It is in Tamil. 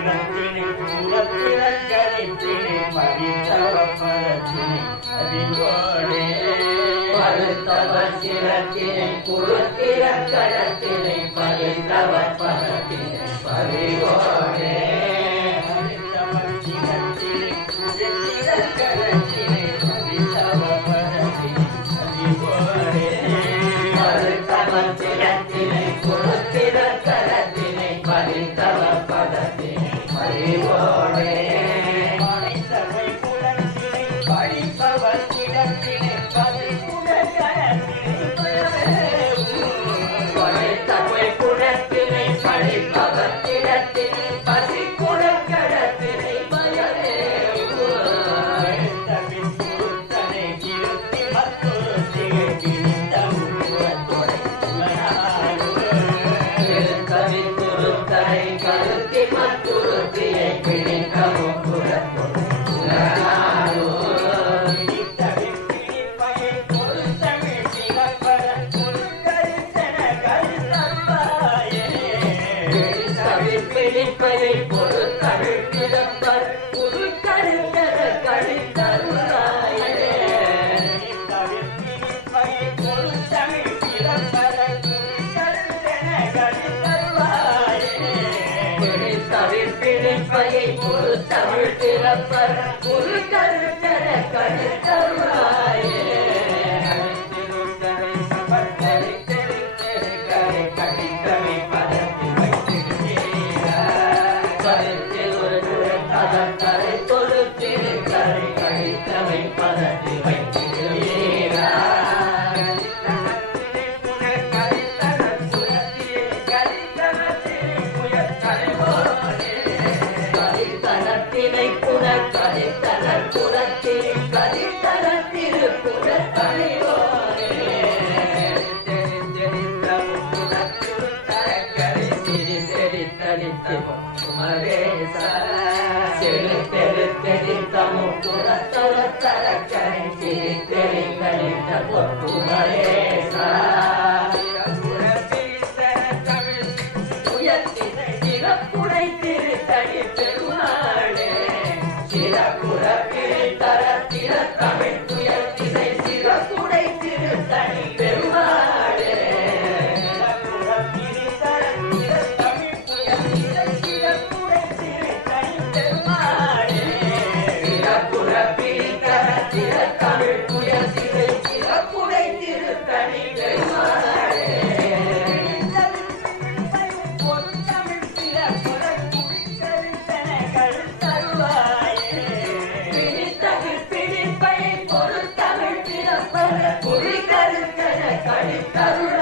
சிரத்தினை புறத்திறக்கரித்தினை மறித்தவ பரத்தினை அறிவோடே மறுத்தவ சிரத்தினை புறத்திறக்கரத்தினை மறித்தவ பரத்தினை பறிவோடே மறித்தவ சிரத்தினை புறத்திறக்கரத்தினை மறித்தவ பரத்தினை அறிவோடே மறுத்தவ சிரத்தினை புறத்திறக்கரத்தினை மறித்தவ பதத்தினை பறிவோடே மறைத்தவை புலத்தினை படிப்பவர் கிடத்தினை பறிப்புடத்தினை மறைத்தவை புலத்தினை படிப்பவர் கிடத்தினை பறிப்புடத்தினை பயனே மறைத்தவின் பொருத்தனை கிருத்தி மற்றொரு திகழ்கின்றன கருத்தி மத்துருத்தியை பிடிக்கவும் பிடிப்பதை பொருத்தமிழ் கிடப்பர் புது கருத்தர கழித்தருளாயே பொருத்தமிழ் கிடப்பர பிடிப்பையை ஒரு தமிழ் பிறப்பர் ஒரு கருத்தர கருத்தருளாயே கடித்தவை பதத்தில் கருத்தில் ஒரு அதற்கரை தொழுத்திரு கரை கடித்தவை பதத்தில் வைத்திருவீரா கரித்தனர் புறத்தினை கரித்தனத்திரு புறத்தனைவோரே தமிழ் புயல் திசை சிறப்புடை திருத்தணி பெருமாளே தமிழ் புயல் திசை சிறப்புடை திருத்தணி பெருமாளே சிறப்புற பிரித்தர தமிழ் புயல் திசை சிறப்புடை திருத்தணி பெருமாளே பொருள் தமிழ் பிறப்பர புரி கருத்தர கழித்தருள்